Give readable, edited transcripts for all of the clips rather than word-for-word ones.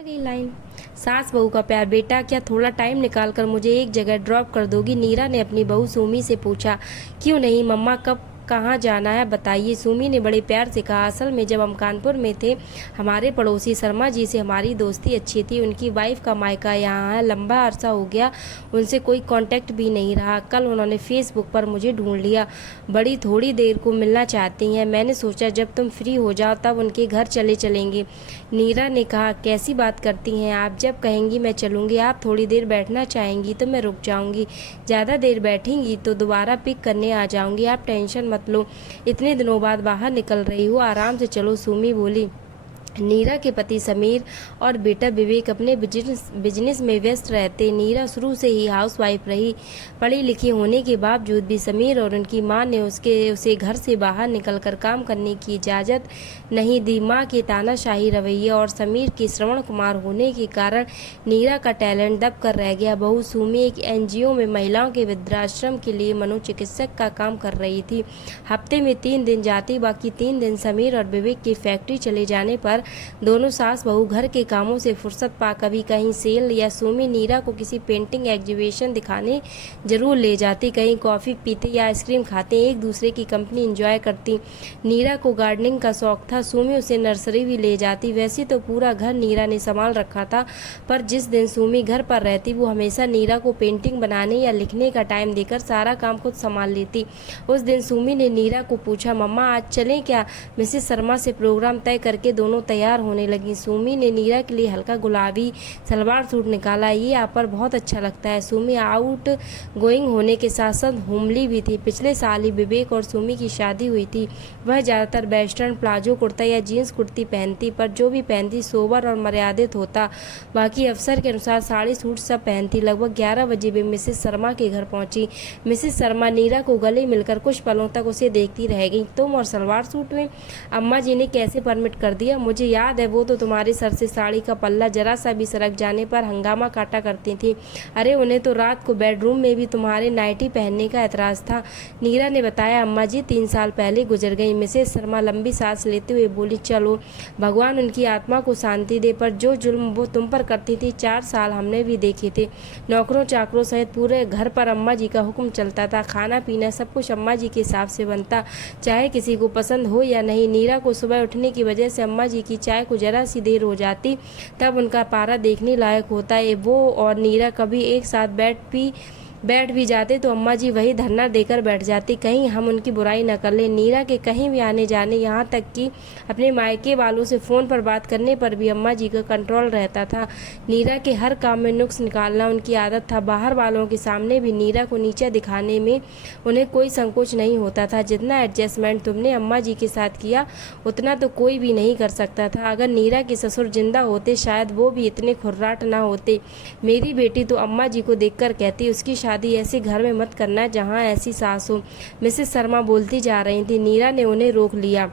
गई लाइन। सास बहू का प्यार। बेटा, क्या थोड़ा टाइम निकाल कर मुझे एक जगह ड्रॉप कर दोगी? नीरा ने अपनी बहू सुमी से पूछा। क्यों नहीं मम्मा, कब कहाँ जाना है बताइए? सुमी ने बड़े प्यार से कहा। असल में जब हम कानपुर में थे, हमारे पड़ोसी शर्मा जी से हमारी दोस्ती अच्छी थी। उनकी वाइफ का मायका यहाँ है। लंबा अरसा हो गया उनसे कोई कांटेक्ट भी नहीं रहा। कल उन्होंने फेसबुक पर मुझे ढूंढ लिया। बड़ी थोड़ी देर को मिलना चाहती हैं। मैंने सोचा जब तुम फ्री हो जाओ तब उनके घर चलेंगे। नीरा ने कहा, कैसी बात करती हैं आप? जब कहेंगी मैं चलूँगी। आप थोड़ी देर बैठना चाहेंगी तो मैं रुक जाऊँगी। ज़्यादा देर बैठेंगी तो दोबारा पिक करने आ जाऊँगी। आप टेंशन मत लो। इतने दिनों बाद बाहर निकल रही हो, आराम से चलो, सुमी बोली। नीरा के पति समीर और बेटा विवेक अपने बिजनेस में व्यस्त रहते। नीरा शुरू से ही हाउसवाइफ रही। पढ़ी लिखी होने के बावजूद भी समीर और उनकी मां ने उसे घर से बाहर निकलकर काम करने की इजाज़त नहीं दी। मां के तानाशाही रवैया और समीर के श्रवण कुमार होने के कारण नीरा का टैलेंट दब कर रह गया। बहू सुमी एक एनजीओ में महिलाओं के वृद्धाश्रम के लिए मनोचिकित्सक का काम कर रही थी। हफ्ते में 3 दिन जाती, बाकी 3 दिन समीर और विवेक की फैक्ट्री चले जाने पर दोनों सास बहू घर के कामों से फुर्सत पा कभी कहीं सेल या सुमी नीरा को किसी पेंटिंग एग्जीबिशन दिखाने जरूर ले जाती। कहीं कॉफ़ी पीते या आइसक्रीम खाते, एक दूसरे की कंपनी एंजॉय करती। नीरा को गार्डनिंग का शौक था। सुमी उसे नर्सरी भी ले जाती। वैसे तो पूरा घर नीरा ने संभाल रखा था, पर जिस दिन सुमी घर पर रहती वो हमेशा नीरा को पेंटिंग बनाने या लिखने का टाइम देकर सारा काम खुद संभाल लेती। उस दिन सुमी ने नीरा को पूछा, मम्मा आज चलें क्या? मिसेस शर्मा से प्रोग्राम तय करके दोनों तैयार होने लगी। सुमी ने नीरा के लिए हल्का गुलाबी सलवार सूट निकाला। ये आप पर बहुत अच्छा लगता है। सुमी आउट गोइंग होने के साथ साथ होमली भी थी। पिछले साल ही विवेक और सुमी की शादी हुई थी। वह ज़्यादातर वेस्टर्न प्लाजो कुर्ता या जीन्स कुर्ती पहनती, पर जो भी पहनती सोबर और मर्यादित होता। बाकी अफसर के अनुसार साड़ी सूट सब पहनती। लगभग 11 बजे वे मिसेस शर्मा के घर पहुंची। मिसेस शर्मा नीरा को गले मिलकर कुछ पलों तक उसे देखती रह गई। तुम और सलवार सूट में? अम्मा जी ने कैसे परमिट कर दिया? मुझे याद है वो तो तुम्हारे सर से साड़ी का पल्ला जरा सा भी सरक जाने पर हंगामा काटा करती थी। अरे उन्हें तो रात को बेडरूम में भी तुम्हारे नाइटी पहनने का एतराज़ था। नीरा ने बताया, अम्मा जी 3 साल पहले गुजर गई। मिसेस शर्मा लंबी सांस लेते हुए बोली, चलो भगवान उनकी आत्मा को शांति दे, पर जो जुल्म वो तुम पर करती थी 4 साल हमने भी देखे थे। नौकरों चाकरों सहित पूरे घर पर अम्मा जी का हुक्म चलता था। खाना पीना सब कुछ अम्मा जी के हिसाब से बनता, चाहे किसी को पसंद हो या नहीं। नीरा को सुबह उठने की वजह से अम्मा जी की चाय को जरा सी देर हो जाती, तब उनका पारा देखने लायक होता है। वो और नीरा कभी एक साथ बैठ भी जाते तो अम्मा जी वही धरना देकर बैठ जाती, कहीं हम उनकी बुराई न कर ले। नीरा के कहीं भी आने जाने, यहाँ तक कि अपने मायके वालों से फ़ोन पर बात करने पर भी अम्मा जी का कंट्रोल रहता था। नीरा के हर काम में नुक्स निकालना उनकी आदत था। बाहर वालों के सामने भी नीरा को नीचा दिखाने में उन्हें कोई संकोच नहीं होता था। जितना एडजस्टमेंट तुमने अम्मा जी के साथ किया उतना तो कोई भी नहीं कर सकता था। अगर नीरा के ससुर जिंदा होते शायद वो भी इतने खुर्राट ना होते। मेरी बेटी तो अम्मा जी को देखकर कहती, उसकी शादी ऐसे घर में मत करना जहां ऐसी सास हो। मिसेस शर्मा बोलती जा रही थी। नीरा ने उन्हें रोक लिया।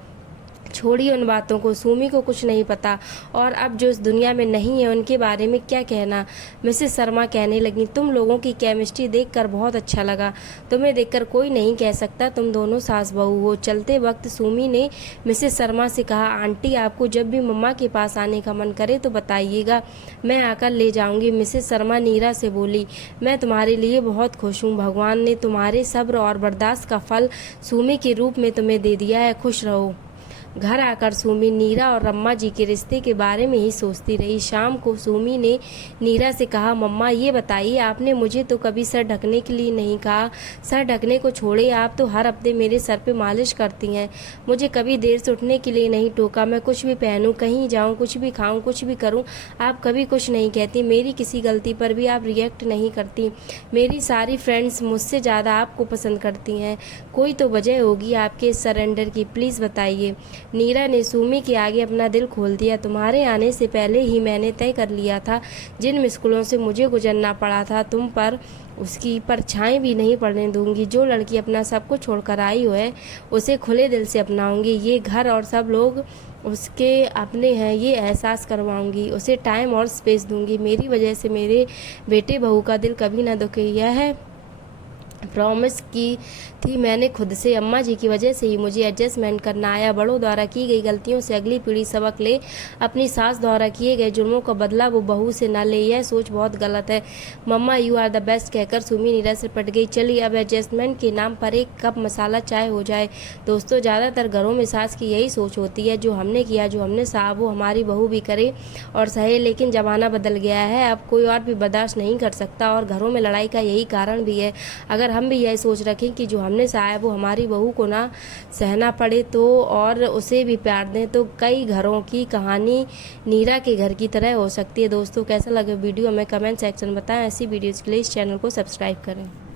छोड़िए उन बातों को, सुमी को कुछ नहीं पता, और अब जो इस दुनिया में नहीं है उनके बारे में क्या कहना। मिसेस शर्मा कहने लगी, तुम लोगों की केमिस्ट्री देखकर बहुत अच्छा लगा। तुम्हें देखकर कोई नहीं कह सकता तुम दोनों सास बहू हो। चलते वक्त सुमी ने मिसेस शर्मा से कहा, आंटी आपको जब भी मम्मा के पास आने का मन करे तो बताइएगा, मैं आकर ले जाऊंगी। मिसेस शर्मा नीरा से बोली, मैं तुम्हारे लिए बहुत खुश हूँ। भगवान ने तुम्हारे सब्र और बर्दाश्त का फल सुमी के रूप में तुम्हें दे दिया है। खुश रहो। घर आकर सुमी नीरा और अम्मा जी के रिश्ते के बारे में ही सोचती रही। शाम को सुमी ने नीरा से कहा, मम्मा ये बताइए, आपने मुझे तो कभी सर ढकने के लिए नहीं कहा। सर ढकने को छोड़े, आप तो हर हफ्ते मेरे सर पे मालिश करती हैं। मुझे कभी देर से उठने के लिए नहीं टोका। मैं कुछ भी पहनूं, कहीं जाऊं, कुछ भी खाऊं, कुछ भी करूं, आप कभी कुछ नहीं कहती। मेरी किसी गलती पर भी आप रिएक्ट नहीं करती। मेरी सारी फ्रेंड्स मुझसे ज़्यादा आपको पसंद करती हैं। कोई तो वजह होगी आपके सरेंडर की, प्लीज़ बताइए। नीरा ने सुमी के आगे अपना दिल खोल दिया। तुम्हारे आने से पहले ही मैंने तय कर लिया था, जिन मुश्किलों से मुझे गुजरना पड़ा था तुम पर उसकी परछाई भी नहीं पड़ने दूंगी। जो लड़की अपना सब कुछ छोड़कर आई हो है उसे खुले दिल से अपनाऊंगी। ये घर और सब लोग उसके अपने हैं ये एहसास करवाऊंगी। उसे टाइम और स्पेस दूंगी। मेरी वजह से मेरे बेटे बहू का दिल कभी ना दुखे। यह है प्रॉमिस की थी मैंने खुद से। अम्मा जी की वजह से ही मुझे एडजस्टमेंट करना आया। बड़ों द्वारा की गई गलतियों से अगली पीढ़ी सबक ले, अपनी सास द्वारा किए गए जुर्मों का बदला वो बहू से न ले। यह सोच बहुत गलत है। मम्मा यू आर द बेस्ट कहकर सुमी नीरा से पट गई। चलिए अब एडजस्टमेंट के नाम पर एक कप मसाला चाय हो जाए। दोस्तों, ज़्यादातर घरों में सास की यही सोच होती है, जो हमने किया, जो हमने सहा, वो हमारी बहू भी करे और सहे। लेकिन ज़माना बदल गया है, अब कोई और भी बर्दाश्त नहीं कर सकता और घरों में लड़ाई का यही कारण भी है। अगर हम भी यह सोच रखें कि जो हमने सहा है वो हमारी बहू को ना सहना पड़े तो और उसे भी प्यार दें, तो कई घरों की कहानी नीरा के घर की तरह हो सकती है। दोस्तों, कैसा लगे वीडियो हमें कमेंट सेक्शन में बताएं। ऐसी वीडियोज़ के लिए इस चैनल को सब्सक्राइब करें।